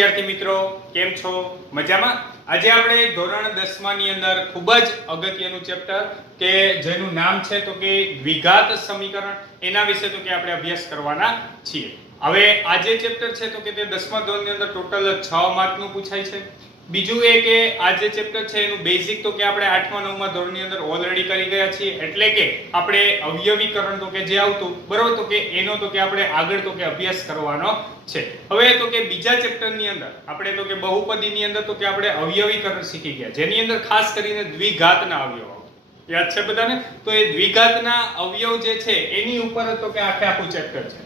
વિદ્યાર્થી મિત્રો, કેમ છો? મજામાં? આજે આપણે ધોરણ 10 ની અંદર ખૂબ જ અગત્યનું ચેપ્ટર કે જેનું નામ છે તો કે દ્વિઘાત સમીકરણ, એના વિશે તો કે આપણે અભ્યાસ કરવાના છીએ. હવે આ જે ચેપ્ટર છે તો કે તે 10મા ધોરણની અંદર ટોટલ 6 માર્કનું પૂછાય છે. બીજું એ કે આ જે ચેપ્ટર છે એનું બેઝિક તો કે આપણે 8મા 9મા ધોરણની અંદર ઓલરેડી કરી ગયા છીએ, એટલે કે આપણે અવયવીકરણ તો કે જે આવતું બરોબર તો કે એનો તો કે આપણે આગળ તો કે અભ્યાસ કરવાનો છે. હવે તો કે બીજા ચેપ્ટરની અંદર આપણે તો કે બહુપદીની અંદર તો કે આપણે અવયવીકરણ શીખી ગયા, જેની અંદર ખાસ કરીને દ્વિઘાતના અવયવ યાદ છે બધાને. તો એ દ્વિઘાતના અવયવ જે છે એની ઉપર તો કે આખું ચેપ્ટર છે.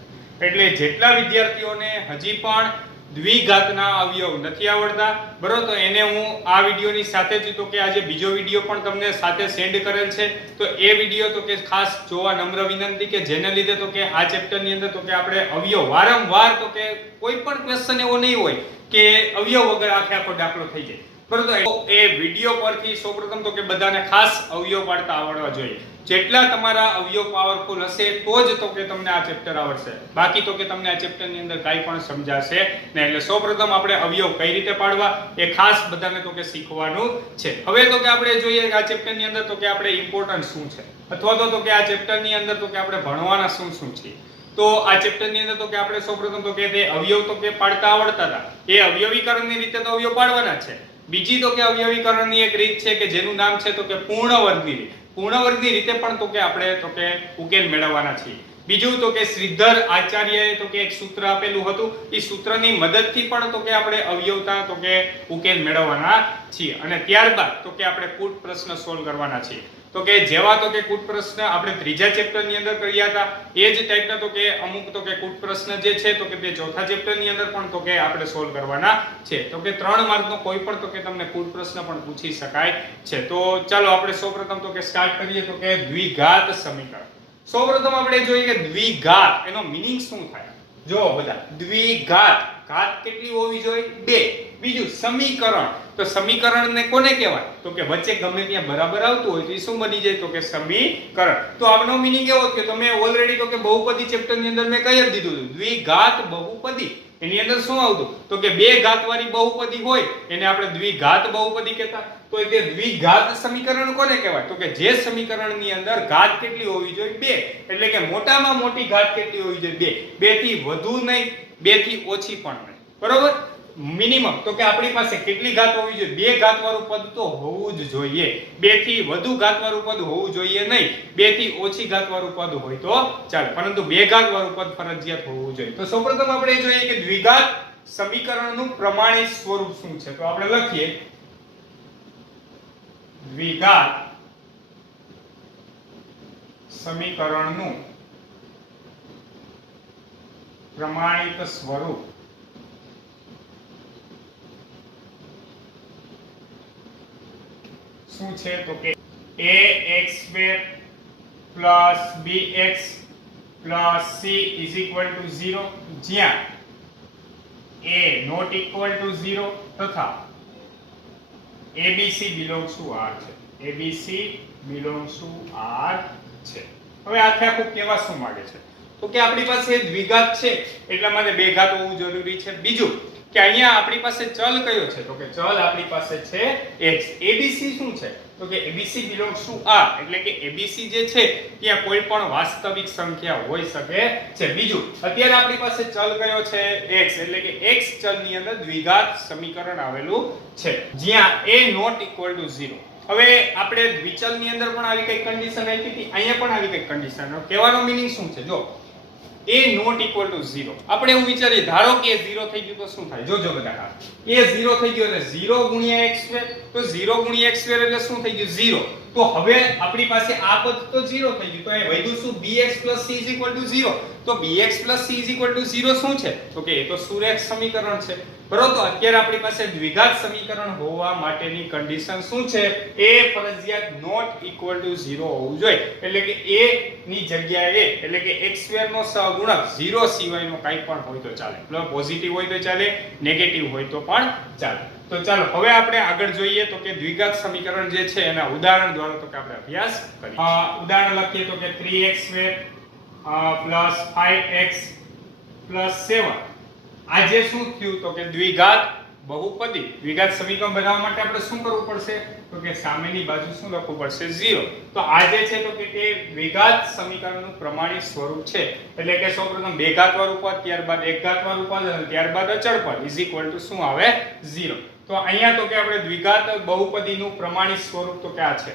એટલે જેટલા વિદ્યાર્થીઓને હજી પણ દ્વિઘાતના અવયવ નથી આવડતા બરોબર, તો એને હું આ વિડિયોની સાથે જ તો કે આજે બીજો વિડિયો પણ તમને સાથે સેન્ડ કરેલ છે, તો એ વિડિયો તો કે ખાસ જોવા નમ્ર વિનંતી, કે જેને લીધે તો કે આ ચેપ્ટરની અંદર તો કે આપણે અવયવ વારંવાર તો કે કોઈ પણ ક્વેશ્ચન એવો નહીં હોય કે અવયવ વગર આખો દાખલો થઈ જાય બરોબર. એ વિડિયો પરથી સૌપ્રથમ તો કે બધાને ખાસ અવયવ પાડતા આવડવા જોઈએ. જેટલા તમારા અવયવ પાવરફુલ હશે તો જ તો કે તમને આ ચેપ્ટર આવડશે, બાકી તો કે તમને આ ચેપ્ટરની અંદર કાંઈ પણ સમજાશે નહીં. એટલે સૌપ્રથમ આપણે અવયવ કઈ રીતે પાડવા એ ખાસ બધાને તો કે શીખવાનું છે. હવે તો કે આપણે જોઈએ કે આ ચેપ્ટરની અંદર તો કે આપણે ઇમ્પોર્ટન્ટ શું છે, અથવા તો કે આ ચેપ્ટરની અંદર તો કે આપણે ભણવાના શું છે. તો આ ચેપ્ટરની અંદર તો કે આપણે સૌપ્રથમ તો કે તે અવયવ તો કે પાડતા આવડતા હતા, એ અવયવીકરણની રીતે તો અવયવ પાડવાના છે. બીજી તો કે અવયવીકરણની એક રીત છે કે જેનું નામ છે તો કે પૂર્ણ વર્ગની રીત. પૂર્ણ વર્ગની રીતે પણ તો કે આપણે તો કે ઉકેલ મેળવવાના છીએ. બીજું તો કે શ્રીધર આચાર્યએ તો કે એક સૂત્ર આપેલું હતું, એ સૂત્રની મદદથી પણ તો કે આપણે અવયવતા તો કે ઉકેલ મેળવવાના છીએ. અને ત્યારબાદ તો કે આપણે કૂટ પ્રશ્ન સોલ્વ કરવાના છીએ. તો કે જેવા તો કે કૂટ પ્રશ્ન આપણે ત્રીજા ચેપ્ટરની અંદર કર્યા હતા એ જ ટાઈપના તો કે અમુક તો કે કૂટ પ્રશ્ન જે છે તો કે તે ચોથા ચેપ્ટરની અંદર પણ તો કે આપણે સોલ્વ કરવાના છે. તો કે 3 માર્કનો કોઈ પણ તો કે તમને કૂટ પ્રશ્ન પણ પૂછી શકાય છે. તો ચાલો આપણે સૌપ્રથમ તો કે સ્ટાર્ટ કરીએ તો કે દ્વિઘાત સમીકરણ. સૌપ્રથમ આપણે જોઈએ કે દ્વિઘાત એનો મીનિંગ શું થાય. જો બધા દ્વિઘાત, ઘાત કેટલી હોવી જોઈએ? 2. બીજું સમીકરણ, તો સમીકરણને કોને કહેવાય? તો કે વચ્ચે ગમે ત્યાં બરાબર આવતું હોય તો એ શું બની જાય? તો કે સમીકરણ. તો આનો મીનિંગ એવો કે તમે ઓલરેડી તો કે બહુપદી ચેપ્ટરની અંદર મેં કહી જ દીધું હતું, દ્વિઘાત બહુપદી એની અંદર શું આવતું તો કે 2 ઘાત વાળી બહુપદી હોય એને આપણે દ્વિઘાત બહુપદી કહેતા. તો તે દ્વિઘાત સમીકરણ કોને કહેવાય? તો કે જે સમીકરણની અંદર ઘાત કેટલી હોવી જોઈએ? 2. એટલે કે મોટામાં મોટી ઘાત કેટલી હોવી જોઈએ? 2. 2 થી વધુ નહીં, 2 થી ઓછી પણ નહીં બરોબર. મિનિમમ તો કે આપણી પાસે કેટલી ઘાત હોવી જોઈએ? 2 ઘાત વાળું પદ તો હોવું જ જોઈએ. 2 થી વધુ ઘાત વાળું પદ હોવું જોઈએ નહીં. 2 થી ઓછી ઘાત વાળું પદ હોય તો ચાલે, પરંતુ 2 ઘાત વાળું પદ ફરજિયાત હોવું જોઈએ. તો સૌપ્રથમ આપણે જોઈએ કે દ્વિઘાત સમીકરણનું પ્રમાણિત સ્વરૂપ શું છે. તો આપણે લખીએ દ્વિઘાત સમીકરણનું પ્રમાણિત સ્વરૂપ શું છે? તો કે ax² + bx + c = 0, જ્યાં a ≠ 0 તથા abc belongs to R છે. abc belongs to R છે. હવે આખું કેવા શું માંગે છે? તો કે આપણી પાસે દ્વિઘાત છે એટલા માટે 2 ઘાત હોવું જરૂરી છે. બીજું કે અહીંયા આપણી પાસે ચલ કયો છે? તો કે ચલ આપણી પાસે છે x. abc શું છે? તો કે abc belongs to R, એટલે કે abc જે છે ત્યાં કોઈ પણ વાસ્તવિક સંખ્યા હોઈ શકે છે. બીજું અત્યારે આપણી પાસે ચલ કયો છે? x, એટલે કે x ચલની અંદર દ્વિઘાત સમીકરણ આવેલું છે જ્યાં a ≠ 0. હવે આપણે દ્વિચલની અંદર પણ આવી કઈ કન્ડિશન આપી હતી, અહીંયા પણ આવી કઈ કન્ડિશન. કહેવાનો મીનિંગ શું છે? જો a ≠ 0, આપણે એવું વિચારીએ ધારો કે a 0 થઈ ગયું તો શું થાય? જોજો બધા, a 0 થઈ ગયો એટલે 0 * x², તો 0 * x² એટલે શું થઈ ગયું? 0. તો હવે આપણી પાસે આ પદ તો 0 થઈ ગયું, તો એ વધ્યું શું? bx + c = 0. તો bx + c = 0 શું છે? તો કે એ તો સુરેખ સમીકરણ છે બરોબર. તો અત્યારે આપણી પાસે દ્વિઘાત સમીકરણ હોવા માટેની કન્ડિશન શું છે? a ફરજિયાત ≠ 0 હોવું જોઈએ. એટલે કે a ની જગ્યાએ એટલે કે x² નો સહગુણક 0 સિવાયનો કંઈ પણ હોય તો ચાલે, પોઝિટિવ હોય તો ચાલે, નેગેટિવ હોય તો પણ ચાલે. તો ચાલો હવે આપણે આગળ જોઈએ તો કે દ્વિઘાત સમીકરણ જે છે એના ઉદાહરણ દ્વારા તો કે આપણે અભ્યાસ કરીએ. ઉદાહરણ લખીએ તો કે 3x² + 5x + 7 આજે શું થયું તો કે દ્વિઘાત બહુપદી દ્વિઘાત સમીકરણ બનાવવા માટે આપણે શું કરવું પડશે તો કે સામેની બાજુ શું લખવું પડશે 0. તો આજે છે તો કે તે દ્વિઘાત સમીકરણનું પ્રમાણિત સ્વરૂપ છે. એટલે કે સૌપ્રથમ બે ઘાત વાળું પદ, ત્યારબાદ એક ઘાત વાળું પદ અને ત્યારબાદ અચળ પદ ઇઝ ઇક્વલ ટુ શું આવે 0. તો અહીંયા તો કે આપણે દ્વિઘાત બહુપદીનું પ્રમાણિત સ્વરૂપ તો કે આ છે.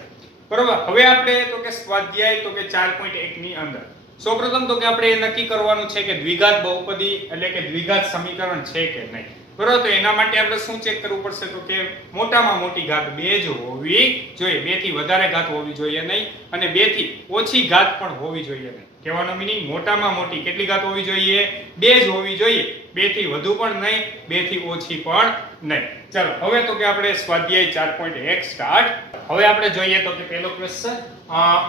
બરોબર. હવે આપણે તો કે સ્વાધ્યાય તો કે 4.1 ની અંદર સૌપ્રથમ તો કે આપણે એ નક્કી કરવાનું છે કે દ્વિઘાત બહુપદી એટલે કે દ્વિઘાત સમીકરણ છે કે નહીં. બરોબર. તો એના માટે આપણે શું ચેક કરવું પડશે તો કે મોટામાં મોટી ઘાત 2 જ હોવી જોઈએ. 2 થી વધારે ઘાત હોવી જોઈએ નહીં અને 2 થી ઓછી ઘાત પણ હોવી જોઈએ નહીં. કહેવાનો મીનિંગ મોટામાં મોટી કેટલી ઘાત હોવી જોઈએ 2 જ હોવી જોઈએ. 2 થી વધુ પણ નહીં, 2 થી ઓછી પણ નહીં. ચાલો હવે તો કે આપણે સ્વાધ્યાય 4.1 સ્ટાર્ટ. હવે આપણે જોઈએ તો કે પહેલો ક્વેશ્ચન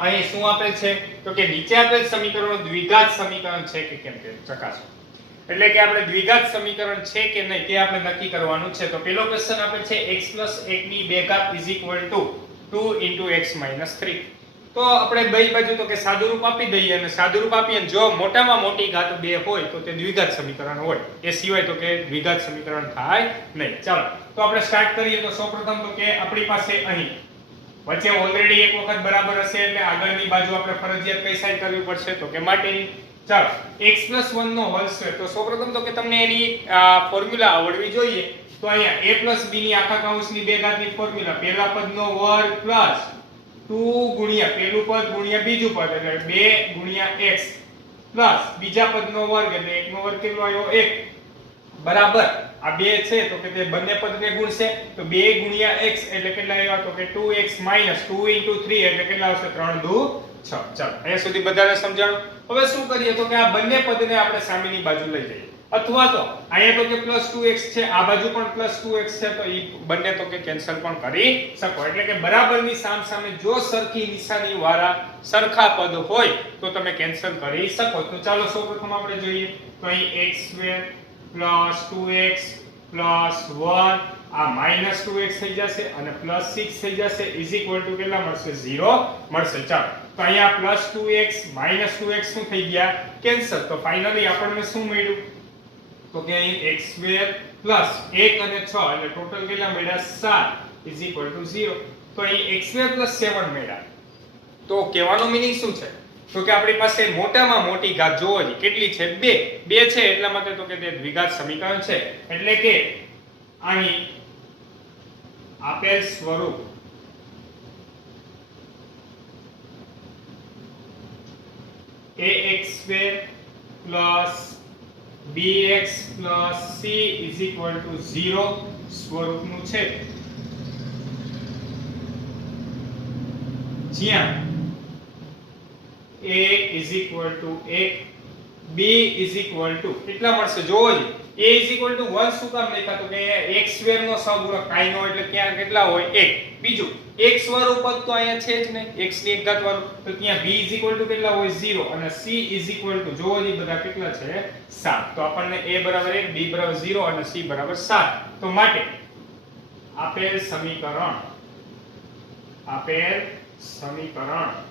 અહીં શું આપેલ છે તો કે નીચે આપેલ સમીકરણો દ્વિઘાત સમીકરણ છે કે કેમ તે ચકાસો. એટલે કે આપણે દ્વિઘાત સમીકરણ છે કે નહીં તે આપણે નક્કી કરવાનું છે. તો પહેલો ક્વેશ્ચન આપેલ છે x + 1 ની 2 ઘાત = 2 × x - 3. તો આપણે બે બાજુ તો કે સાદુરૂપ આપી દઈએ અને સાદુરૂપ આપીએ જો મોટામાં મોટી ઘાત 2 હોય તો તે દ્વિઘાત સમીકરણ હોય. એ સિવાય તો કે દ્વિઘાત સમીકરણ થાય નહીં. ચાલો તો આપણે સ્ટાર્ટ કરીએ. તો સૌપ્રથમ તો કે આપણી પાસે અહીં વચ્ચે ઓલરેડી એક વખત બરાબર હશે એટલે આગળની બાજુ આપણે ફરજિયાત કઈ સાઈડ કરવી પડશે તો કે માટેની. ચાલો x + 1 નો હોલ સ્ક્વેર. તો સૌપ્રથમ તો કે તમને એની ફોર્મ્યુલા આવડવી જોઈએ. તો અહીંયા a + b ની આખા કૌંસની 2 ઘાતની ફોર્મ્યુલા પહેલા પદનો વર્ગ પ્લસ 2 ગુણ્યા પહેલું પદ ગુણ્યા બીજું પદ એટલે 2 ગુણ્યા x પ્લસ બીજા પદનો વર્ગ એટલે 1 નો વર્ગ કેટલો આવ્યો 1 બરાબર આ 2 છે તો કે તે બંને પદને ગુણશે તો 2 ગુણ્યા x એટલે કેટલા આવ્યા તો કે 2x - 2 * 3 એટલે કેટલા આવશે 3 દુ 6. ચાલો અહીંયા સુધી બધાને સમજાણું. હવે શું કરીએ તો કે આ બંને પદને આપણે સામેની બાજુ લઈ જઈએ અથવા તો અહીંયા તો કે +2x છે આ બાજુ પણ +2x છે તો ઈ બંને તો કે કેન્સલ પણ કરી શકો. એટલે કે બરાબરની સામસામે જો સરખી નિશાની વાળા સરખા પદ હોય તો તમે કેન્સલ કરી શકો. તો ચાલો સૌપ્રથમ આપણે જોઈએ તો અહીં x² + 2x + 1 આ -2x થઈ જશે અને +6 થઈ જશે ઇઝ ઇક્વલ ટુ કેટલા મળશે 0 મળશે. ચાલો તો અહીંયા +2x -2x શું થઈ ગયા કેન્સલ. તો ફાઇનલી આપણને શું મળ્યું તો કે અહીં x² + 1 અને 6 એટલે ટોટલ કેટલા મળ્યા 7 ઇઝ ઇક્વલ ટુ 0. તો અહીં x² + 7 મળ્યા. તો કહેવાનો મીનિંગ શું છે તો કે આપણી પાસે મોટામાં મોટી ઘાત જોવો કેટલી છે 2 છે એટલા માટે તો કે તે દ્વિઘાત સમીકરણ છે. એટલે કે અહીં આપેલ સ્વરૂપ ax² + bx + c = 0 સ્વરૂપનું છે જ્યાં a = 1 b = કેટલા મળશે જોવો જ a = 1 શું કામ લખ્યા તો કે x² નો સહગુણક કાઈ નો એટલે ત્યાં કેટલા હોય 1. બીજું x વાળું પદ તો અહીંયા છે જ નહીં x ની એક ઘાત વાળું તો ત્યાં b = કેટલા હોય 0 અને c = જોવો જ બધા કેટલા છે 7. તો આપણને a = 1 b = 0 અને c = 7. તો માટે આપેલ સમીકરણ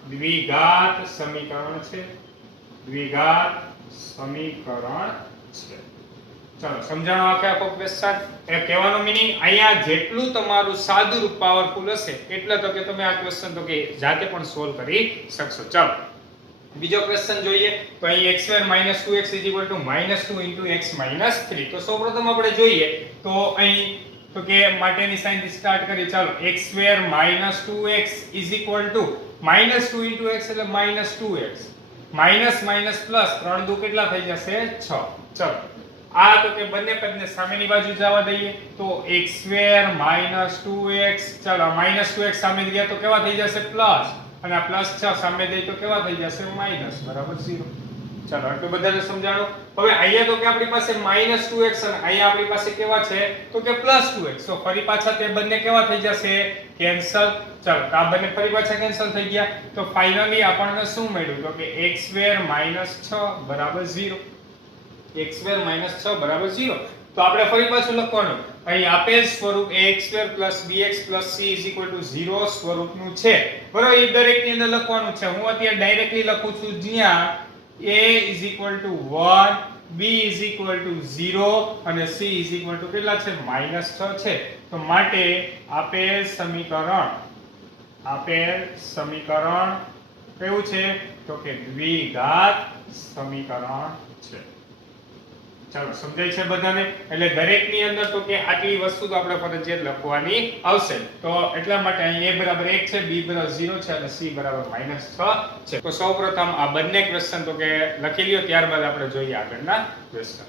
દ્વિઘાત સમીકરણ છે. ચાલો સમજાણો આખો ક્વેશ્ચન. એ કહેવાનો મીનિંગ અહીંયા જેટલું તમારું સાદુરૂપ પાવરફુલ હશે એટલે તો કે તમે આ ક્વેશ્ચન તો કે જાતે પણ સોલ્વ કરી શકશો. ચાલો બીજો ક્વેશ્ચન જોઈએ તો અહીં x² - 2x = -2 × x - 3. તો સૌપ્રથમ આપણે જોઈએ તો અહીં તો કે માટેની સાઈનથી સ્ટાર્ટ કરી. ચાલો x² - 2x = -2 × x એટલે -2x માઈનસ માઈનસ પ્લસ 3 દુ કેટલા થઈ જશે 6. ચલો આ તો કે બંને પદને સામેની બાજુ જવા દઈએ તો x² - 2x ચલો -2x સામે ગયા તો કેવા થઈ જશે પ્લસ અને આ +6 સામે દઈએ તો કેવા થઈ જશે માઈનસ બરાબર 0. ચાલો આટલું બધાને સમજાણો. હવે અહીંયા તો કે આપણી પાસે -2x અને અહીંયા આપણી પાસે કેવા છે તો કે +2x. તો ફરી પાછા તે બંને કેવા થઈ જશે કેન્સલ. ચાલો આ બંને ફરી પાછા કેન્સલ થઈ ગયા. તો ફાઇનલી આપણને શું મળ્યું તો કે x² - 6 બરાબર 0. x² - 6 બરાબર 0. તો આપણે ફરી પાછું લખવાનું અહીં આપેલ સ્વરૂપ ax² + bx + c = 0 સ્વરૂપનું છે. બરાબર એ દરેકની અંદર લખવાનું છે. હું અત્યારે ડાયરેક્ટલી લખું છું જ્યાં a = 1 b is equal to 0 અને c ઇઝ ઇક્વલ ટુ કેટલા છે -6 છે. તો માટે આપેલ સમીકરણ કેવું છે તો કે દ્વિઘાત સમીકરણ છે. ચાલો સમજાય છે બધાને. એટલે દરેકની અંદર તો કે આટલી વસ્તુ તો આપણે ફરજિયાત લખવાની આવશે. તો એટલા માટે અહીં a બરાબર 1 છે, b બરાબર 0 છે અને c બરાબર -6 છે. તો સૌપ્રથમ આ બંને ક્વેશ્ચન તો કે લખી લ્યો, ત્યારબાદ આપણે જોઈએ આગળના ક્વેશ્ચન.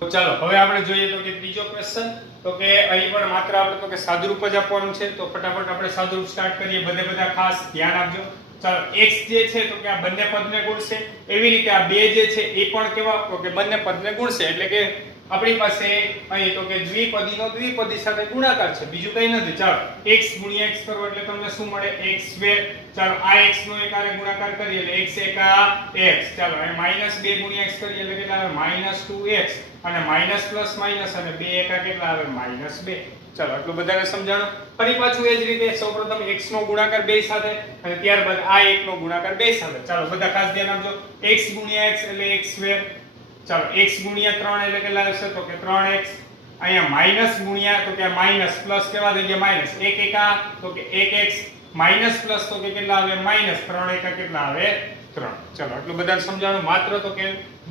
તો ચાલો હવે આપણે જોઈએ તો કે ત્રીજો ક્વેશ્ચન. તો કે અહીં પણ માત્ર આપણે તો કે સાદુરૂપ જ આપવાનું છે. તો ફટાફટ આપણે સાદુરૂપ સ્ટાર્ટ કરીએ. બધા ખાસ ધ્યાન આપજો. ચાલો x જે છે તો કે આ બંને પદને ગુણશે, એવી રીતે આ બે જે છે એ પણ કેવા તો કે બંને પદને ગુણશે. એટલે કે આપણી પાસે અહીં તો કે દ્વિપદીનો દ્વિપદી સાથે ગુણાકાર છે, બીજું કંઈ નથી. ચાલો x ગુણ્યા x કરો એટલે તમને શું મળે x2. ચાલો આ x નો એક આરે ગુણાકાર કરીએ એટલે x એકા x. ચાલો અહીં -2 ગુણ્યા x કરીએ એટલે કેટલા આવે -2x અને માઈનસ પ્લસ માઈનસ અને 2 એકા કેટલા આવે -2. ચાલો આટલું બધાને સમજાણું. ફરી પાછું એ જ રીતે સૌપ્રથમ x નો ગુણાકાર 2 સાથે અને ત્યારબાદ આ 1 નો ગુણાકાર 2 સાથે. ચાલો બધા ખાસ ધ્યાન આપજો. x ગુણ્યા x એટલે x2. ચાલો x ગુણ્યા 3 એટલે કેટલા આવશે તો કે 3x. અહીંયા માઈનસ ગુણ્યા તો કે માઈનસ પ્લસ કેવા થઈ ગયા માઈનસ 1 એકા તો કે 1x માઈનસ પ્લસ તો કે કેટલા આવે -3 એકા કેટલા આવે 3. ચાલો આટલું બધાને સમજાણું. માત્ર તો કે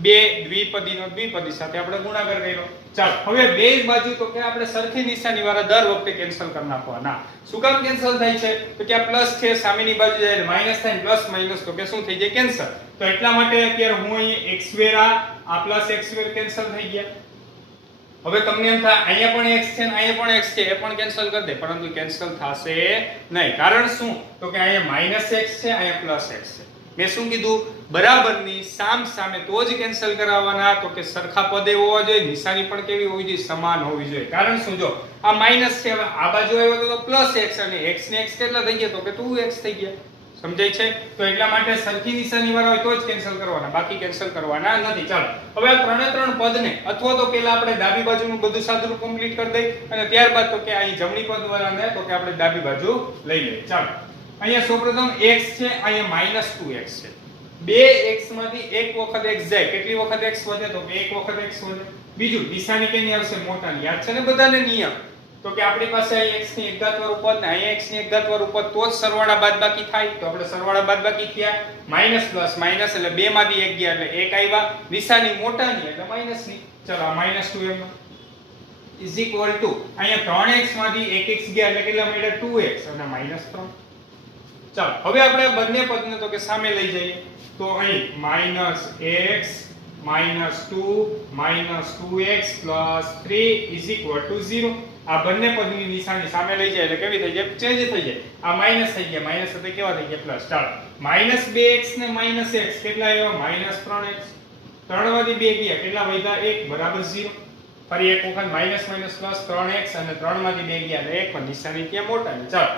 બે દ્વિપદીનો દ્વિપદી સાથે આપણે ગુણાકાર કર્યો. ચાલો હવે બે બાજુ તો કે આપણે સરખી નિશાની વાળા દર વખતે કેન્સલ કરી નાખવાના. શું કામ કેન્સલ થાય છે તો કે આ પ્લસ છે, સામેની બાજુ જાય એટલે માઈનસ થાય, પ્લસ માઈનસ તો કે શું થઈ જાય કેન્સલ. તો એટલા માટે અત્યારે હું અહીં x2 આ પ્લસ x2 કેન્સલ થઈ ગયા. હવે તમને એમ થાય અહીંયા પણ x છે ને અહીંયા પણ x છે, એ પણ કેન્સલ કરી દે, પરંતુ કેન્સલ થશે નહીં. કારણ શું તો કે અહીંયા -x છે, અહીંયા +x છે. મેં શું કીધું બરાબરની સામે તો જ કેન્સલ કરાવવાના. તો કે સરખા પદે હોવા જોઈએ, નિશાની પણ કેવી હોવી જોઈએ સમાન હોવી જોઈએ. કારણ શું જો આ માઈનસ છે, હવે આ બાજુ આવ્યો તો +x અને x ને x કેટલા થઈ ગયા તો કે 2x થઈ ગયા. સમજાય છે? તો એટલા માટે સરખી નિશાની વાળા હોય તો જ કેન્સલ કરવાના, બાકી કેન્સલ કરવાના નથી. ચાલો હવે આ ત્રણે ત્રણ પદને અથવા તો પહેલા આપણે ડાબી બાજુનું બધું સાદુરૂપ કમ્પ્લીટ કરી દઈએ અને ત્યારબાદ તો કે અહીં જમણી પદ વાળાને તો કે આપણે ડાબી બાજુ લઈ લઈએ. ચાલો અહીંયા સૌપ્રથમ x છે, અહીંયા -2x છે. બે x માંથી એક વખત x જાય, કેટલી વખત x વધે તો એક વખત x વધે. બીજું નિશાની કેની આવશે મોટાની. યાદ છે ને બધાને નિયમ તો કે આપણી પાસે અહીં x ની એકઘાતવાળું પદ ને અહીં x ની એકઘાતવાળું પદ તો જ સરવાળા બાદબાકી થાય. તો આપણે સરવાળા બાદબાકી થયા માઈનસ પ્લસ માઈનસ એટલે બે માંથી એક ગયા એટલે એક આવ્યા, નિશાની મોટાની એટલે માઈનસ ની. ચલો આ -2m ઇઝ ઇક્વલ ટુ અહીંયા 3x માંથી 1x ગયા એટલે કેટલા મળ્યા 2x અને -3. ચાલો હવે આપણે બંને પદને તો કે સામે લઈ જઈએ. તો અહીં -x -2x + 3 is equal to 0. આ બંને પદની નિશાની સામે લઈ જાય એટલે કેવી થઈ જાય ચેન્જ થઈ જાય. આ માઈનસ થઈ ગયા, માઈનસ એટલે કેવા થઈ ગયા પ્લસ. ચાલો -2x ને -x કેટલા આવ્યા -3x. 3 માંથી 2 ગયા કેટલા વધ્યા 1 બરાબર 0. ફરી એક વખત માઈનસ પ્લસ 3x અને 3 માંથી 2 ગયા એટલે 1 પણ નિશાની ત્યાં મોટા છે. ચાલો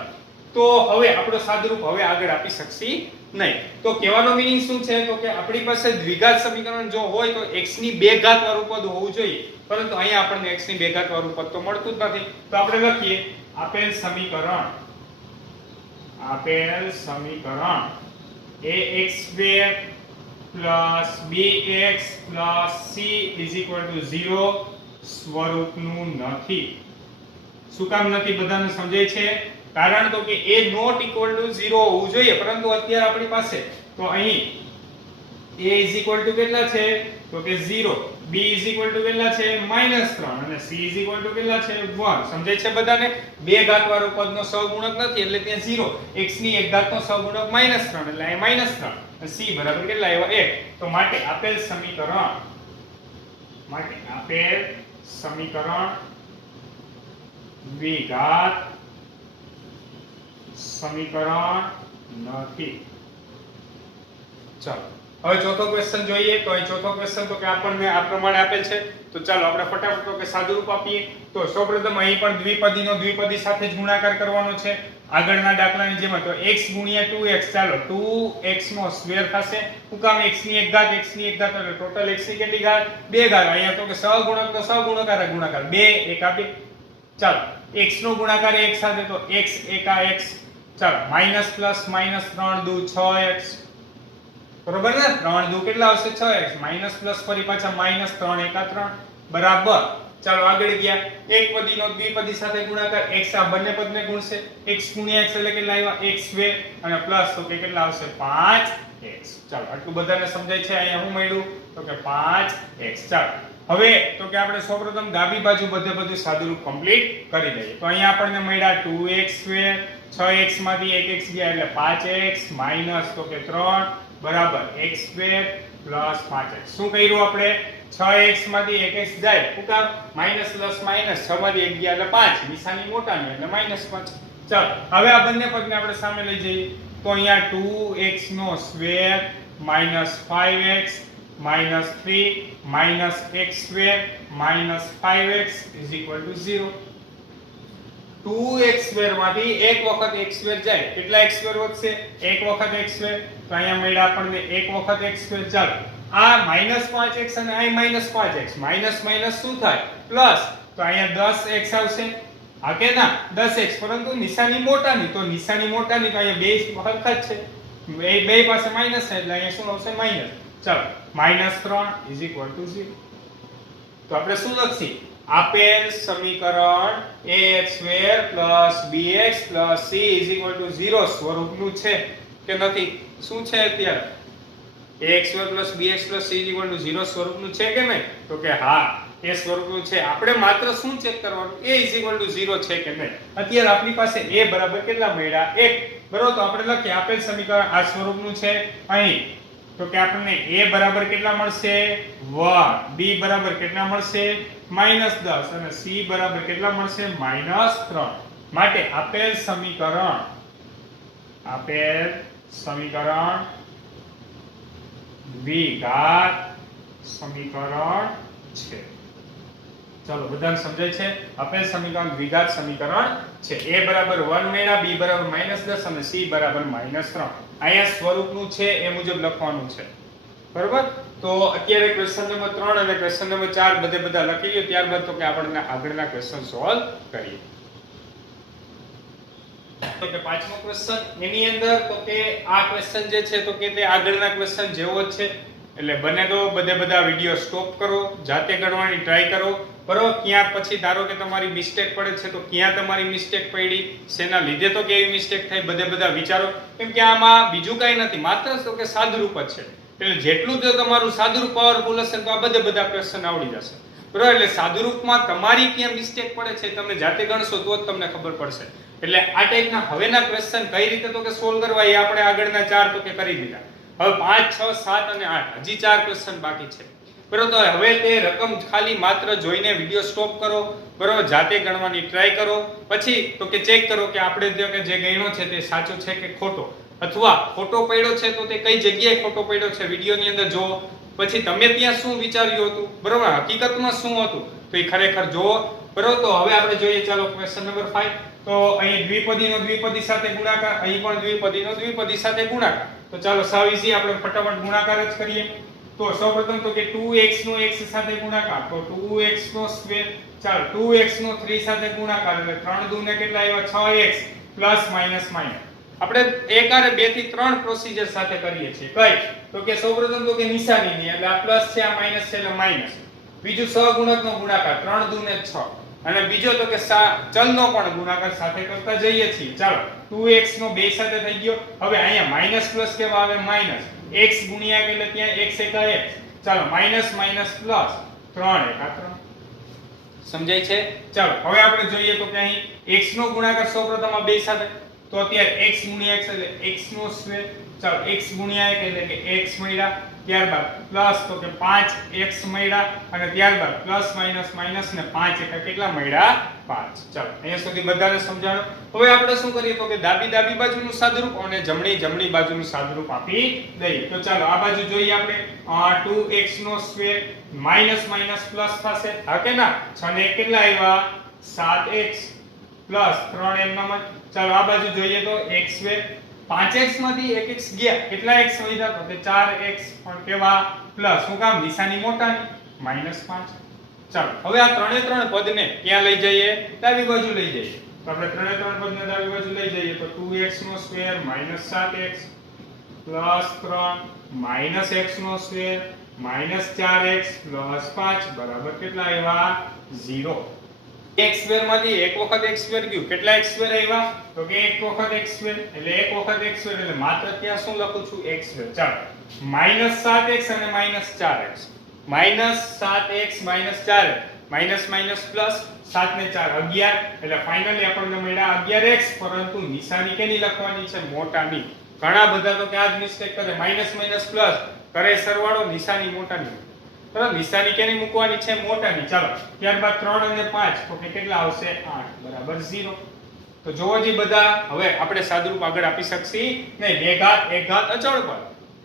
તો હવે આપણો સાદુરૂપ હવે આગળ આપી શકશી નહીં. તો કહેવાનો મીનિંગ શું છે તો કે આપણી પાસે દ્વિઘાત સમીકરણ જો હોય તો x ની બે ઘાત વાળું પદ હોવું જોઈએ, પરંતુ અહીંયા આપણને x ની બે ઘાત વાળું પદ તો મળતું જ નથી. તો આપણે લખીએ આપેલ સમીકરણ ax2 + bx + c = 0 સ્વરૂપનું નથી. શું કામ નથી બધાને સમજાય છે? કારણ તો કે a not equal to 0 હોવું જોઈએ, પરંતુ અત્યારે આપણી પાસે તો અહીં a is equal to કેટલા છે તો કે 0, b is equal to કેટલા છે -3 અને c is equal to કેટલા છે 1. સમજાય છે બધાને? બે ઘાત વાળો પદનો સહગુણક નથી એટલે ત્યાં 0, x ની એક ઘાતનો સહગુણક -3 એટલે અહીં -3 અને c બરાબર કેટલા આવ્યા 1. તો માટે આપેલ સમીકરણ દ્વિઘાત સમીકરણ નથી. ચાલો હવે ચોથો ક્વેશ્ચન જોઈએ. તો અહીં ચોથો ક્વેશ્ચન તો કે આપણને આ પ્રમાણે આપેલ છે. તો ચાલો આપણે ફટાફટ તો કે સાદુરૂપ આપીએ. તો સૌપ્રથમ અહીં પણ દ્વિપદીનો દ્વિપદી સાથે જ ગુણાકાર કરવાનો છે આગળના દાખલાની જેમ. તો x * 2x ચાલો 2x નો સ્ક્વેર થશે. શું કામ x ની એક ઘાત એટલે ટોટલ x ની કેટલી ઘાત 2 ઘાત. અહીંયા તો કે સહગુણક તો સહગુણકાર ગુણાકાર 2 એકા 2. ચાલો x નો ગુણાકાર 1 સાથે તો x એકા x. ચાલો માઈનસ પ્લસ -3 દુ 6x. બરોબર ને 3 દુ કેટલા આવશે 6x માઈનસ પ્લસ ફરી પાછા માઈનસ 3 એકા 3 બરાબર ચાલો આગળ ગયા એક પદીનો દ્વિપદી સાથે ગુણાકાર x આ બંને પદને ગુણશે x ગુણ્યા x એટલે કેટલા આવ્યા x સ્ક્વેર અને પ્લસ તો કે કેટલા આવશે 5x ચાલો આટલું બધાને સમજાય છે અહીંયા શું મળ્યું તો કે 5x ચાલો હવે તો કે આપણે સૌપ્રથમ ડાબી બાજુ બધું સાદુરૂપ કમ્પ્લીટ કરી દઈએ તો અહીંયા આપણને મળ્યા 2x સ્ક્વેર 6x માંથી 1x ગયા એટલે 5x માઈનસ તો કે 3 બરાબર x સ્ક્વેર પ્લસ 5x શું કર્યું આપણે 6x માંથી 1x જાય ઉતાર માઈનસ પ્લસ માઈનસ 6 માંથી 1 ગયા એટલે 5 નિશાની મોટાની એટલે -5 ચાલો હવે આ બંને પદને આપણે સામે લઈ જઈએ તો અહીંયા 2x નો square -5x -3 -x square -5x = 0 2x square માંથી એક વખત x સ્ક્વેર જાય કેટલા x સ્ક્વેર વધશે એક વખત x સ્ક્વેર તો અહીંયા મળ્યા આપણને એક વખત x સ્ક્વેર ચાલો આ -5x અને આ -5x માઈનસ માઈનસ શું થાય પ્લસ તો અહીંયા 10x આવશે આ કે ના 10x પરંતુ નિશાની મોટાની તો નિશાની મોટાની તો અહીંયા બે સરખા જ છે બે પાસે માઈનસ છે એટલે અહીંયા શું આવશે માઈનસ ચાલો -3 = 0 તો આપણે શું લખીએ આપેલ સમીકરણ ax² + bx + c = 0 સ્વરૂપનું છે કે નથી શું છે અત્યારે ax² + bx + c = 0 સ્વરૂપનું છે કે નહીં તો કે હા એ સ્વરૂપનું છે આપણે માત્ર શું ચેક કરવાનું a = 0 છે કે નહીં અત્યારે આપણી પાસે a બરાબર કેટલા મળ્યા 1 બરોબર તો આપણે લખીએ આપેલ સમીકરણ આ સ્વરૂપનું છે અહીં તો કે આપણને a બરાબર કેટલા મળશે 1 b બરાબર કેટલા મળશે -10 અને c બરાબર કેટલા મળશે -3 માટે આપેલ સમીકરણ દ્વિઘાત સમીકરણ છે ચાલો બધાને સમજાય છે આપેલ સમીકરણ દ્વિઘાત સમીકરણ છે a બરાબર 1 મેળા b બરાબર -10 અને c બરાબર -3 અહીંયા સ્વરૂપનું છે એ મુજબ લખવાનું છે બરોબર તો અત્યારે ક્વેશ્ચન નંબર 3 અને ક્વેશ્ચન નંબર 4 બધા લખી લ્યો ત્યારબાદ તો કે આપણે આગળના ક્વેશ્ચન સોલ્વ કરીએ તો કે પાંચમો ક્વેશ્ચન એની અંદર તો કે આ ક્વેશ્ચન જે છે તો કે તે આગળના ક્વેશ્ચન જેવો જ છે એટલે બને તો બધા વિડિયો સ્ટોપ કરો જાતે ગણવાની ટ્રાય કરો બરોબર ક્યાં પછી ધારો કે તમારી મિસ્ટેક પડે છે તો ક્યાં તમારી મિસ્ટેક પડી શેના લીધે તો કેવી મિસ્ટેક થઈ બધા વિચારો કેમ કે આમાં બીજું કંઈ નથી માત્ર તો કે સાદુરૂપ જ છે એટલે જેટલું જો તમારું સાદુરૂપ પાવરફુલ હશે તો આ બધા ક્વેશ્ચન આવડી જશે બરોબર એટલે સાદુરૂપમાં તમારી ક્યાં મિસ્ટેક પડે છે તમે જાતે ગણશો તો જ તમને ખબર પડશે એટલે આ ટાઈપના હવેના ક્વેશ્ચન કઈ રીતે તો કે સોલ્વ કરવા એ આપણે આગળના 4 તો કે કરી દીધા હવે 5 6 7 અને 8 હજી 4 ક્વેશ્ચન બાકી છે બરોબર તો હવે તે રકમ ખાલી માત્ર જોઈને વિડિયો સ્ટોપ કરો બરોબર જાતે ગણવાની ટ્રાય કરો પછી તો કે ચેક કરો કે આપણે જે ગણ્યો છે તે સાચો છે કે ખોટો અથવા ખોટો પડ્યો છે તો તે કઈ જગ્યાએ ખોટો પડ્યો છે વિડિયોની અંદર જુઓ પછી તમે ત્યાં શું વિચાર્યું હતું બરોબર હકીકતમાં શું હતું તો એ ખરેખર જુઓ બરોબર તો હવે આપણે જોઈએ ચાલો ક્વેશ્ચન નંબર 5 તો અહીં દ્વિપદીનો દ્વિપદી સાથે ગુણાકાર અહીં પણ દ્વિપદીનો દ્વિપદી સાથે ગુણાકાર તો ચાલો સાવ ઈઝી આપણે ફટાફટ ગુણાકાર જ કરીએ તો સૌપ્રથમ તો કે 2x નો x સાથે ગુણાકાર તો 2x નો સ્ક્વેર ચાલો 2x નો 3 સાથે ગુણાકાર એટલે 3 દુ ને કેટલા આવ્યા 6x પ્લસ માઈનસ આપણે એકારે 2 થી 3 પ્રોસિજર સાથે કરીએ છીએ કઈ તો કે સૌપ્રથમ તો કે નિશાનીની એટલે આ પ્લસ છે આ માઈનસ છે એટલે માઈનસ બીજું સહગુણકનો ગુણાકાર 3 દુ ને 6 અને બીજો તો કે ચલનો પણ ગુણાકાર સાથે કરતા જઈએ છીએ ચાલો 2x નો 2 સાથે થઈ ગયો હવે અહીંયા માઈનસ પ્લસ કેવા આવે માઈનસ x ગુણ્યા એટલે ત્યાં x એકા x ચાલો માઈનસ માઈનસ પ્લસ 3 એકા 3 સમજાય છે ચાલો હવે આપણે જોઈએ તો કે અહીં x નો ગુણાકાર સૌપ્રથમ આ બે સાથે તો અત્યારે x ગુણ્યા x એટલે x નો સ્ક્વેર ચાલો x ગુણ્યા 1 એટલે કે x મળ્યા ત્યારબાદ પ્લસ તો કે 5x મળ્યા અને ત્યારબાદ પ્લસ માઈનસ માઈનસ ને 5 એકા કેટલા મળ્યા 5 ચાલો અહીંયા સુધી બધાને સમજાણો હવે આપણે શું કરીએ તો કે ડાબી બાજુનું સાદુરૂપ અને જમણી બાજુનું સાદુરૂપ આપી દઈએ તો ચાલો આ બાજુ જોઈએ આપણે 2x નો સ્ક્વેર માઈનસ માઈનસ પ્લસ થશે હા કે ના 6 ને કેટલા આવ્યા 7x પ્લસ 3 એમ નામ ચાલો આ બાજુ જોઈએ તો x સ્ક્વેર 5x માંથી 1x ગયા કેટલા x વધ્યા તો કે 4x પણ કેવા પ્લસ શું કામ નિશાની મોટાની -5 ચાલો હવે આ ત્રણે ત્રણ પદને ક્યાં લઈ જઈએ ડાબી બાજુ લઈ જઈએ તો આપણે ત્રણે ત્રણ પદને ડાબી બાજુ લઈ જઈએ તો 2x નો square -7x plus 3 minus x નો સ્ક્વેર માઇનસ 4x પ્લસ 5 બરાબર કેટલા આવ્યા 0. x સ્ક્વેર માંથી એક વખત x સ્ક્વેર ગયું, કેટલા x સ્ક્વેર આવ્યા તો કે એક વખત x સ્ક્વેર, એટલે એક વખત x સ્ક્વેર એટલે માત્ર ત્યાં શું લખું છું x સ્ક્વેર. ચાલો માઇનસ 7x અને minus 4x, minus 7x minus 4x, minus minus plus 7 ને 4 11, એટલે ફાઇનલી આપણને મળ્યા 11x, પરંતુ નિશાની કેની લખવાની છે મોટાની. ઘણા બધા તો કે આ જ મિસ્ટેક કરે, માઇનસ માઇનસ પ્લસ કરે સરવાળો, નિશાની મોટાની. બરાબર, નિશાની કેની મૂકવાની છે મોટાની. ચાલો ત્યારબાદ 3 અને 5 તો કે કેટલા આવશે 8 બરાબર 0. તો જોવો જી બધા, હવે આપણે સાદુરૂપ આગળ આપી શકશી નહીં. બે ઘાત એક ઘાત અચળ પર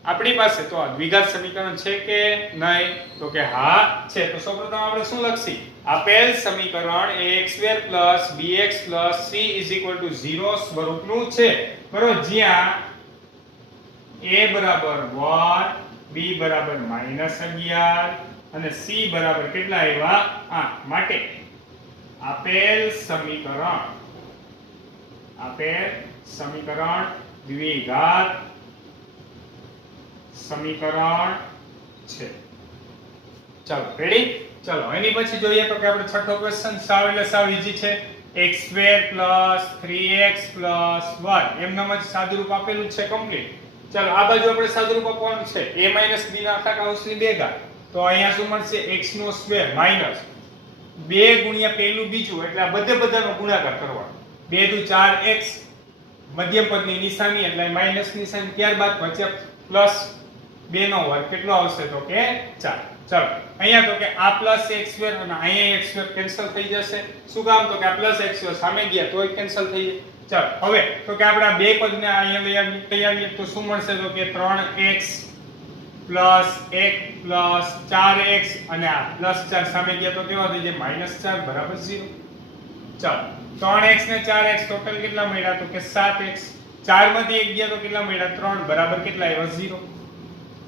આપણી પાસે તો આ દ્વિઘાત સમીકરણ છે કે નહીં તો કે હા છે. તો સૌપ્રથમ આપણે શું લખશી, આપેલ સમીકરણ ax2 bx c 0 સ્વરૂપનું છે. બરોબર, જ્યાં a બરાબર 1, b બરાબર -11 અને c બરાબર કેટલા આવ્યા 8. માટે આપેલ સમીકરણ દ્વિઘાત સમીકરણ છે. ચાલો રેડી. ચાલો એની પછી જોઈએ તો કે આપણે છઠ્ઠો ક્વેશ્ચન સાવ એટલે સાવ ઈઝી છે. x2 3x 1 એમનામ જ સાદુરૂપ આપેલું છે કમ્પ્લીટ. ચાલો આ બાજુ આપણે સાદુરૂપ આપવાનું છે a b ના આખા કૌંસની 2 ઘાત. તો અહીંયા શું મળશે x નો સ્ક્વેર માઈનસ 2 ગુણ્યા પહેલું બીજું, એટલે આ બધાનો ગુણાકાર કરવાનો. 2 દુ 4x, મધ્યમ પદની નિશાની એટલે માઈનસ નિશાની, ત્યારબાદ વચ્ચે પ્લસ 2 નો વર્ગ કેટલો આવશે તો કે 4. ચાલો અહીંયા તો કે આ પ્લસ x2 અને અહીંયા x2 કેન્સલ થઈ જશે. શું કામ તો કે આ પ્લસ x2 સામે ગયા તોય કેન્સલ થઈ જાય. ચાલો હવે તો કે આપણે આ બે પદને અહીંયા લઈ આવીએ તો શું મળશે તો કે 3x પ્લસ 1 પ્લસ 4x અને આ પ્લસ 4 સામે ગયા તો કેવા થઈ જાય -4 બરાબર 0. ચાલો 3x ને 4x ટોટલ કેટલા મળ્યા તો કે 7x, 4 માંથી 1 ગયા તો કેટલા મળ્યા 3 બરાબર કેટલા આવ્યા 0.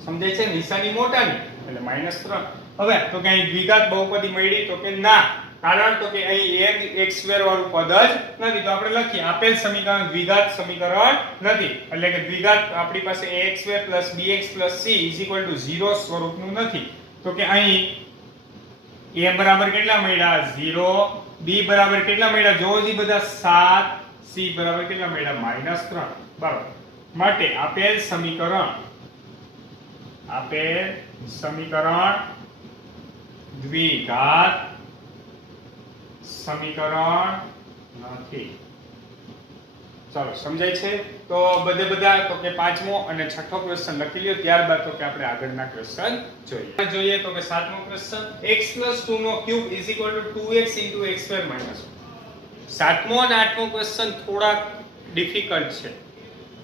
સમજાય છે, નિશાની મોટાની એટલે -3. હવે તો કે અહીં દ્વિઘાત બહુપદી મળી તો કે ના, કારણ તો કે અહીં x2 વાળું પદ જ નથી. તો આપણે લખીએ આપેલ સમીકરણ દ્વિઘાત સમીકરણ નથી, એટલે કે દ્વિઘાત આપણી પાસે ax2 bx c 0 સ્વરૂપનું નથી. તો કે અહીં a બરાબર કેટલા મળ્યા 0, b બરાબર કેટલા મળ્યા જોવો જી બધા 7, c બરાબર કેટલા મળ્યા -3 બરાબર. માટે આપેલ સમીકરણ દ્વિઘાત સમીકરણ નથી. ચાલો સમજાય છે. તો બધા તો કે પાંચમો અને છઠ્ઠો ક્વેશ્ચન લખી લ્યો, ત્યારબાદ તો કે આપણે આગળના ક્વેશ્ચન જોઈએ તો કે સાતમો ક્વેશ્ચન x 2 નો ક્યુબ 2x x2 1. સાતમો અને આઠમો ક્વેશ્ચન થોડા ડિફિકલ્ટ છે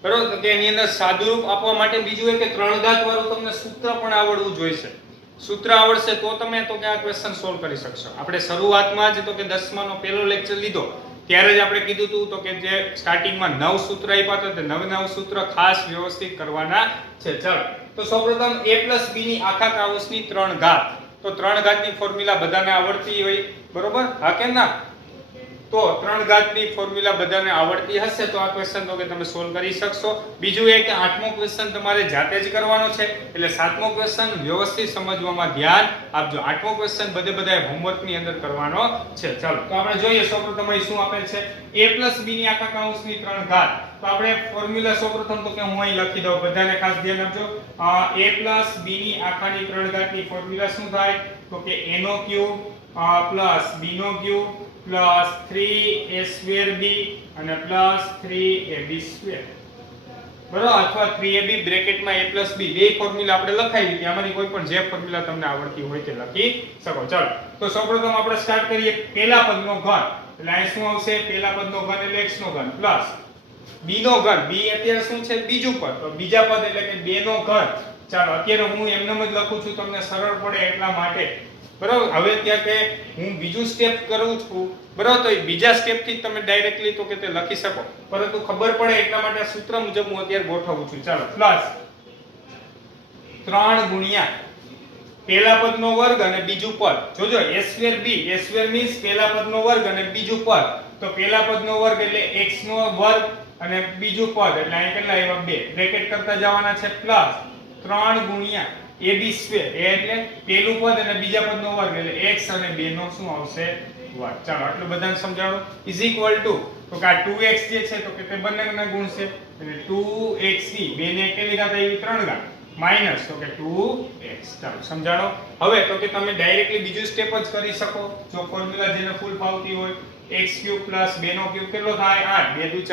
બરોબર. તો કે એની અંદર સાદુરૂપ આપવા માટે બીજું એ કે 3 ઘાત વાળું તમને સૂત્ર પણ આવડવું જોઈએ. સૂત્ર આવડશે તો તમે તો કે આ ક્વેશ્ચન સોલ્વ કરી શકશો. આપણે શરૂઆતમાં જ તો કે 10મા નો પહેલો લેક્ચર લીધો ત્યારે જ આપણે કીધું હતું તો કે જે સ્ટાર્ટિંગમાં 9 સૂત્ર આપ્યા હતા તે 9 સૂત્ર ખાસ વ્યવસ્થિત કરવાના છે. ચાલો તો સૌપ્રથમ a b ની આખા કૌંસની 3 ઘાત. તો 3 ઘાતની ફોર્મ્યુલા બધાને આવડતી હોય બરોબર, હા કે ના? તો 3 ઘાતની ફોર્મ્યુલા બધાને આવડતી હશે તો આ ક્વેશ્ચન તો કે તમે સોલ્વ કરી શકશો. બીજું એ કે આઠમો ક્વેશ્ચન તમારે જાતે જ કરવાનો છે, એટલે સાતમો ક્વેશ્ચન વ્યવસ્થિત સમજવામાં ધ્યાન આપજો. આઠમો ક્વેશ્ચન બધાએ હોમવર્ક ની અંદર કરવાનો છે. ચાલો તો આપણે જોઈએ સૌપ્રથમ અહીં શું આપેલ છે a b ની આખા કૌંસની 3 ઘાત. તો આપણે ફોર્મ્યુલા સૌપ્રથમ તો કે હું અહીં લખી દઉં, બધાને ખાસ ધ્યાન આપજો. a b ની આખાની 3 ઘાતની ફોર્મ્યુલા શું થાય તો કે a નો ક્યુબ b નો ક્યુબ પ્લસ 3a2b અને પ્લસ 3ab2 બરોબર, અથવા 3ab બ્રેકેટમાં a b બે ફોર્મ્યુલા આપણે લખાવી દીધી. આમાંથી કોઈ પણ જે ફોર્મ્યુલા તમને આવડતી હોય તે લખી શકો. ચાલો તો સૌપ્રથમ આપણે સ્ટાર્ટ કરીએ પહેલા પદનો ઘન. એટલે અહીં શું આવશે પહેલા પદનો ઘન એટલે x નો ઘન પ્લસ b નો ઘન, b અત્યારે શું છે બીજું પદ, તો બીજા પદ એટલે કે 2 નો ઘન. ચાલો અત્યારે હું એમનેમ જ લખું છું તમને સરળ પડે એટલા માટે બરાબર. હવે ત્યાં કે હું બીજું સ્ટેપ કરું છું બરાબર, તો એ બીજા સ્ટેપ થી તમે ડાયરેક્ટલી તો કે તે લખી શકો, પરંતુ ખબર પડે એટલા માટે સૂત્ર મુજબ હું અત્યારે ગોઠવું છું. ચાલો પ્લસ 3 ગુણ્યા પહેલા પદનો વર્ગ અને બીજું પદ. જોજો a2b, a2 મીન્સ પહેલા પદનો વર્ગ અને બીજું પદ. તો પહેલા પદનો વર્ગ એટલે x નો વર્ગ અને બીજું પદ એટલે અહીંયા કેટલા આવ્યા 2 બ્રેકેટ કરતા જવાના છે પ્લસ 3 ગુણ્યા ab સ્ક્વેર એ એટલે પેલું પદ અને બીજા પદનો વર્ગ એટલે x અને 2 નો શું આવશે વર્ગ. ચાલો આટલું બધાને સમજાણું ઇઝ ઇક્વલ ટુ તો કે આ 2x જે છે તો કે તે બંનેના ગુણ છે એટલે 2x ની 2 ને કેટલી ઘાત આવી 3 ઘાત માઈનસ તો કે 2x. ચાલો સમજાણો. હવે તો કે તમે ડાયરેક્ટલી બીજું સ્ટેપ જ કરી શકો જો ફોર્મ્યુલા જેને ફૂલ ફાવતી હોય x³ + 2 નો ક્યુબ કેટલો થાય 8 2 * 2 = 4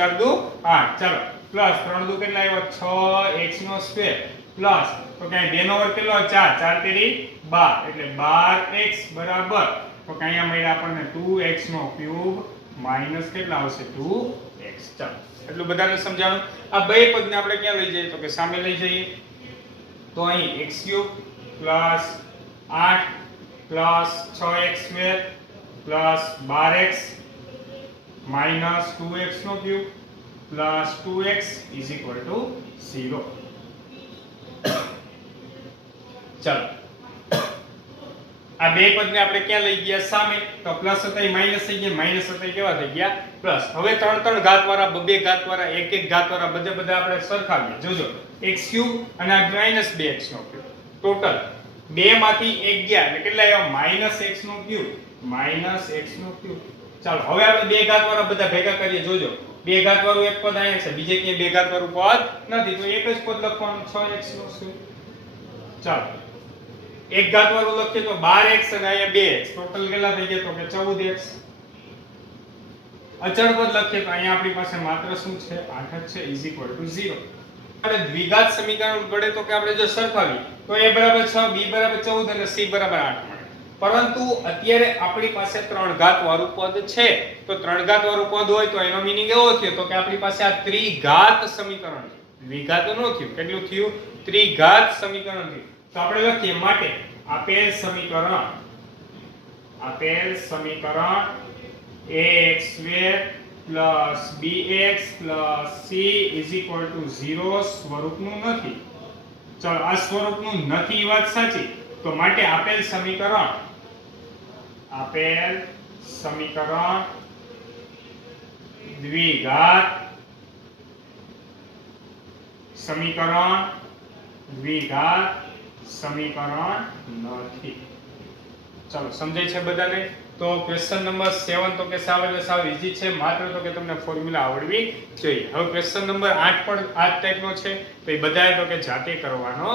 8 ચાલો પ્લસ 3 * 2 કેટલા આવ્યા 6x નો સ્ક્વેર પ્લસ તો કે 2 નો વર્ગ કેટલો 4 4 તેરી 12 એટલે 12x બરાબર તો કે અહીંયા મળ્યા આપણને 2x નો ક્યુબ માઈનસ કેટલા આવશે 2x. ચાલો એટલું બધાને સમજાણું. આ બે પદને આપણે ક્યાં લઈ જઈએ તો કે સામે લઈ જઈએ તો અહીં x³ + 8 + 6x² + 12x minus 2x નો cube plus 2x is equal to 0. ચાલો આ બે પદને આપણે ક્યાં લઈ ગયા સામે તો પ્લસ હતા એ માઈનસ થઈ ગયા માઈનસ હતા એ કેવા થઈ ગયા પ્લસ. હવે 3 ઘાત વાળા 2 ઘાત વાળા 1 ઘાત વાળા બધા આપણે સરખાવીએ જોજો x³ અને આ -2x નો ક્યુબ ટોટલ 2 માંથી 1 ગયા એટલે કેટલા આવ્યા -x નો ક્યુબ -x નો ક્યુબ. ચાલો હવે આપણે 2 ઘાત વાળા બધા ભેગા કરીએ જોજો 2 ઘાત વાળું એક પદ અહીંયા છે બીજે ક્યાંય 2 ઘાત વાળું પદ નથી તો એક જ પદ લખવાનું 6x નો ક્યુબ. ચાલો 1 ઘાત વાળું લખીએ તો 12x અને અહીંયા 2x ટોટલ કેટલા થઈ ગયા તો કે 14x. અચળ પદ લખીએ તો અહીંયા આપણી પાસે માત્ર શું છે 8 જ છે is equal to 0. આપણે દ્વિઘાત સમીકરણ વડે તો કે આપણે જો સરખાવીએ તો a બરાબર 6 b બરાબર 14 અને c બરાબર 8 મળે. પરંતુ અત્યારે આપણી પાસે 3 ઘાત વાળું પદ છે તો 3 ઘાત વાળું પદ હોય તો એનો મીનિંગ એવો થયો તો કે આપણી પાસે આ ત્રિઘાત સમીકરણ છે. દ્વિઘાત નો થયું કેટલું થયું ત્રિઘાત સમીકરણ થયું. તો આપણે લખીએ માટે આપેલ સમીકરણ ax² + bx + c = 0 સ્વરૂપનું નથી. ચાલો આ સ્વરૂપનું નથી વાત સાચી તો માટે આપેલ સમીકરણ દ્વિઘાત સમીકરણ નથી. ચાલો સમજાય છે બધાને. તો ક્વેશ્ચન નંબર 7 તો કે સાવ એટલે સાવ ઈઝી છે માત્ર તો કે તમને ફોર્મ્યુલા આવડવી જોઈએ. હવે ક્વેશ્ચન નંબર 8 પણ આ જ ટાઈપનો છે તો એ બધાએ તો કે જાતે કરવાનો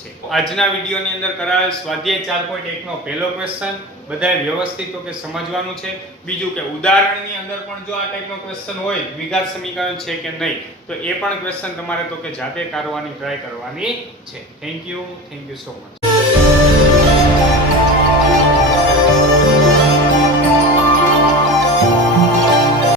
છે. આજના વિડિયોની અંદર કરાયેલ સ્વાધ્યાય 4.1 નો પહેલો ક્વેશ્ચન બધાએ વ્યવસ્થિત તો કે સમજવાનું છે. બીજું કે ઉદાહરણની અંદર પણ જો આ ટાઈપનો ક્વેશ્ચન હોય દ્વિઘાત સમીકરણ છે કે નહીં તો એ પણ ક્વેશ્ચન તમારે તો કે જાતે કરવાની ટ્રાય કરવાની છે. Thank you so much.